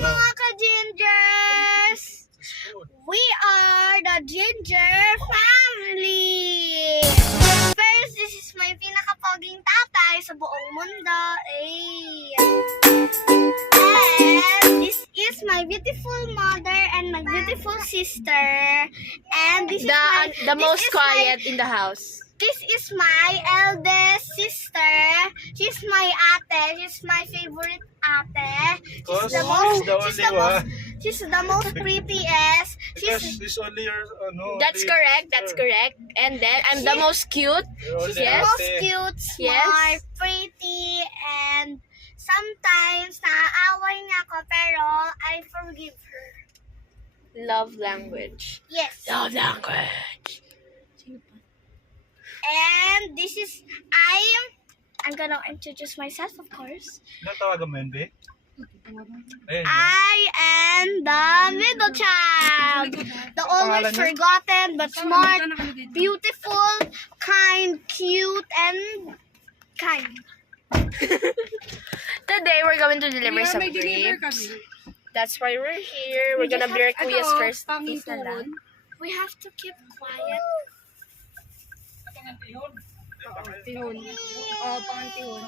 mga ka-gingers! We are the Ginger Family! First, this is my pinakapoging tatay sa buong mundo. And this is my beautiful mother and my beautiful sister. And this is the most quiet in the house. This is my eldest sister. She's my ate. She's my favorite ate. She's the most prettiest. Because this only your That's correct. That's correct. And then I'm the most cute. She's Yes. the most cute, smart, pretty, and sometimes naaaway niya ako pero I forgive her. Love language. Yes. Love language. And this is I'm gonna introduce myself, of course. Ano tawagan mo yun, be? Ayun. I am the middle child. The always forgotten but smart, beautiful, kind, cute, and kind. Today we're going to deliver some grapes. That's why we're here. We're gonna be our Kuya's first taste na lang. We have to keep quiet. Tihon. Oo, pangantihon.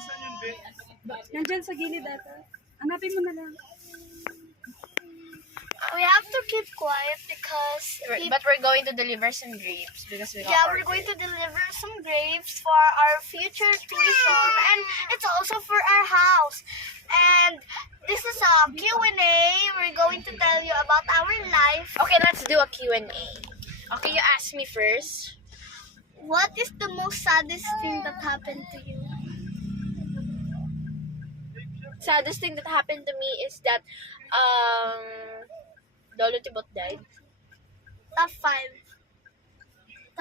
Nandyan sa gilid ata. Hanapin mo na lang. We have to keep quiet because But we're going to deliver some grapes because we got yeah, we're going to deliver some grapes for our future tuition, and it's also for our house. And this is a Q&A. We're going to tell you about our life. Okay, let's do a Q&A. Okay, you ask me first. What is the most saddest thing that happened to you? Saddest thing that happened to me is that Lolo Tibot died. Top 5.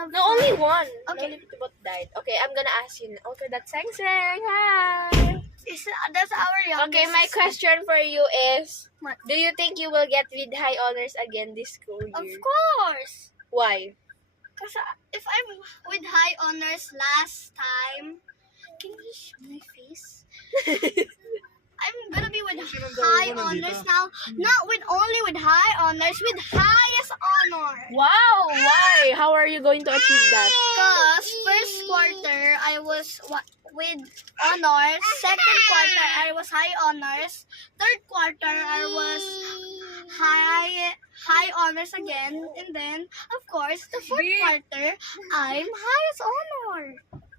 No, only one. Okay. Lolo Tibot died. Okay, I'm gonna ask you. Okay, that's Sang Sang. Hi. That's our youngest. Okay, my question for you is, What? do you think you will get with high honors again this school Of year? course. Why? Because if I'm with high honors last time, can you show my face? I'm gonna be with high honors now. Not with only with high honors, with highest honor. Wow, why? How are you going to achieve that? Because first quarter I was with honors, second quarter I was high honors, third quarter I was high honors again, and then of course the fourth quarter I'm highest honor.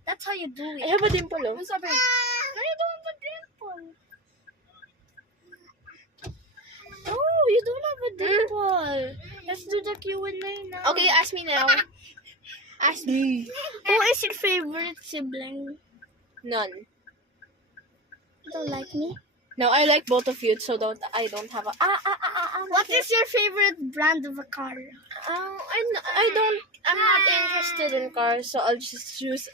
That's how you do I it. have a dimple, oh. No, you don't have a dimple. Oh, you don't have a dimple. Let's do the Q&A now. Okay, ask me now. Ask me. Who is your favorite sibling? None. You don't like me? No, I like both of you, so I don't have a What is your favorite brand of a car? I'm not interested in cars, so I'll just choose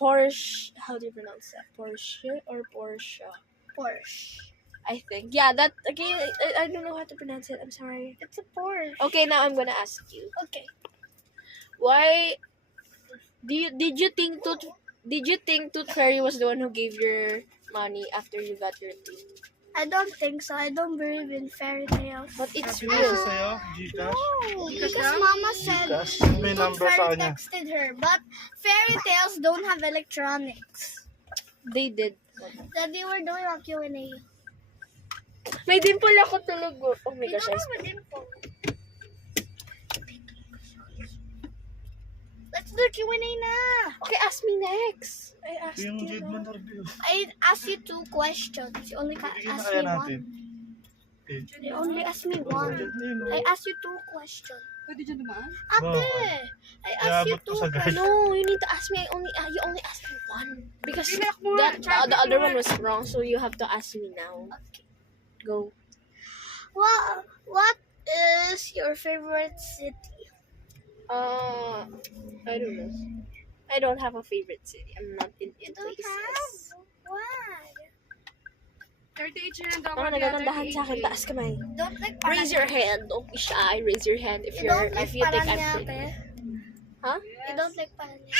Porsche. How do you pronounce that? Porsche or Porsche? Porsche. I think. Yeah, that again. I don't know how to pronounce it. I'm sorry. It's a Porsche. Okay, now I'm gonna ask you. Okay. Why did you think Tooth Fairy was the one who gave your money after you got your teeth? I don't think so. I don't believe in fairy tales. But it's Ano real. sa'yo? Gcash? No, because Mama said Gcash? May Tooth number sa Fairy kanya. texted her, but fairy tales don't have electronics. They did. Daddy, we're doing a Q&A. May dimple ako talaga. Oh my You gosh. don't have a dimple. Let's do Q&A na. Okay, ask me next. I asked Yung you. jade mo na review. I asked you 2 questions. You only Bigyan na asked kaya me natin. 1. Okay. You only asked me 1. I asked you 2 questions. Pwede dyan dumaan? Ate, I asked you Iabot ko 2 sa guard. questions. No, you need to ask me. You only asked me one because the other one was wrong. So you have to ask me now. Okay. Go. What is your favorite city? I don't know. I don't have a favorite city. I'm not in You don't places. have? Why? 38 yun ang daw. Ano nagagandahan sa akin? Taas kamay. Don't like Raise your hand. Don't be shy. Raise your hand if You don't like if you think I'm Paranaque? pretty. Huh? You don't like Paranaque?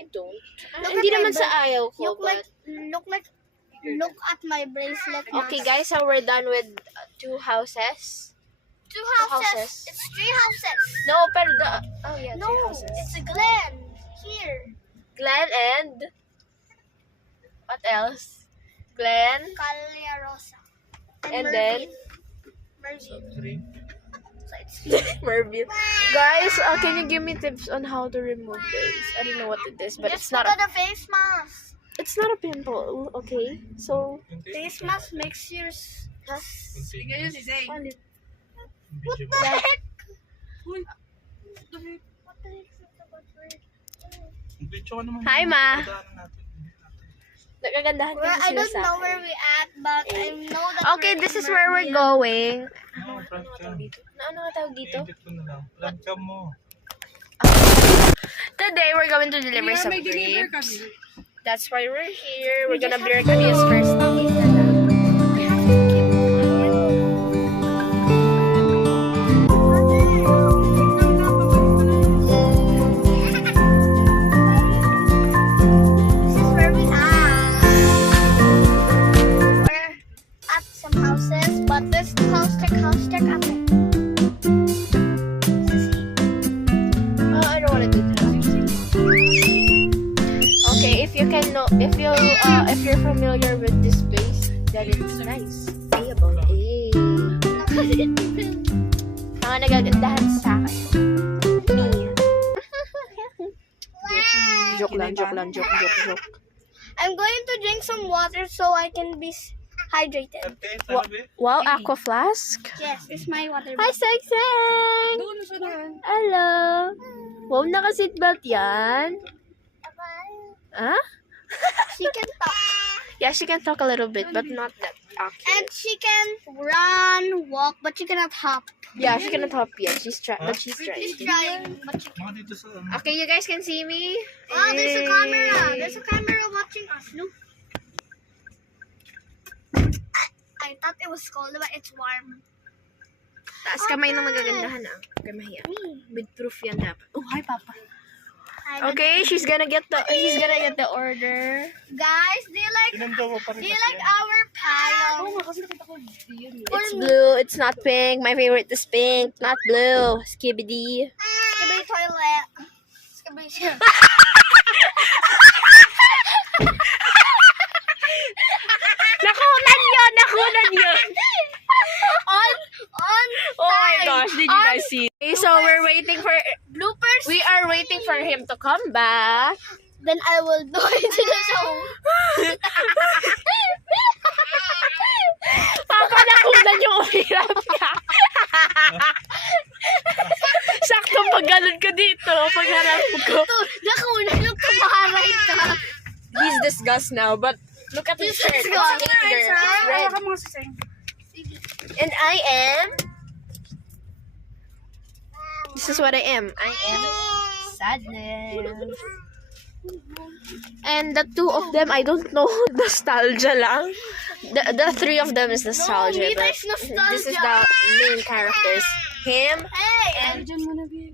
I don't. Look Hindi at my naman sa ayaw ko, Look but like Look at my bracelet. Okay, guys, so we're done with 2 houses. Two houses. houses. It's 3 houses. No, pero oh yeah, 3 No, houses. it's a Glen. Here. Glenn and what else? Glenn Calyarosa. and then Mervin. 3. So it's Merville. Guys, can you give me tips on how to remove this? I don't know what it is, but just it's not put on a face mask. it's not a pimple. Okay, so Face mask makes your Sige yun si Zay. What the heck? Uy. What the heck is that word? Video ka naman. Hi, Ma. Dadaanan natin. nagagandahan Well, kasi I sila don't sa know akin. where we at, but I know that Okay, we're this in is where we're Merville. going. No, prank ka. Ano nga tawag dito? I-edit ko na lang. Prank ka mo. Today, we're going to deliver Kuya, some may deliver grapes. kami. That's why we're here. We're gonna blur Kamiya's first date na lang. This is where we are. We're at some houses, but this house check up there. Oh, I don't wanna do that. Okay, if you can know, if you're familiar with this place, then it's nice. Payable. Hey. Mga nagagandahan sa akin. Me. Joke lang. I'm going to drink some water so I can be hydrated. Okay, sabi. Wow, aqua flask. Yes, it's my water. Hi, Seng! Doon sa daan. Hello! Wow, naka-seatbelt yan. Huh? She can talk. Yeah, she can talk a little bit, but not that accurate. And she can run, walk, but she cannot hop. Yeah, she cannot hop yet. She's trying. She's trying. trying, but she Mga dito sa ano. Okay, you guys can see me. Oh, there's a camera. Hey. There's a camera watching us. Look. I thought it was cold, but it's warm. Taas kamay ng magagandahan ah. Okay, mahiya. With proof yan dapat. Oh, hi, Papa. Okay, he's gonna get the order. Guys, do you like Sinundaw mo pa rin kasi yan. our pile? Oo nga, kasi nakita ko yun. It's blue. It's not pink. My favorite is pink, not blue. Skibidi. Skibidi toilet. Skibidi. Nakunan yun. on Oh my time. gosh, did you guys see? Okay, so we're waiting for. Bloopers. We are waiting for him to come back. Then I will do it to the show. Papa, nakunan yung umirap ka. Sakto pag ganun ko dito. Pag harap ko. Nakunan yung kumaray ka. He's disgust now, but look at his shirt. It's disgust. anger. It's red. Hawakan mo nga si Zay. And I am. This is what I am. I am sadness. And the 2 of them, I don't know, nostalgia lang. The 3 of them is nostalgia. Neither but is nostalgia. This is the main characters. Him Hey, and Diyan muna, babe.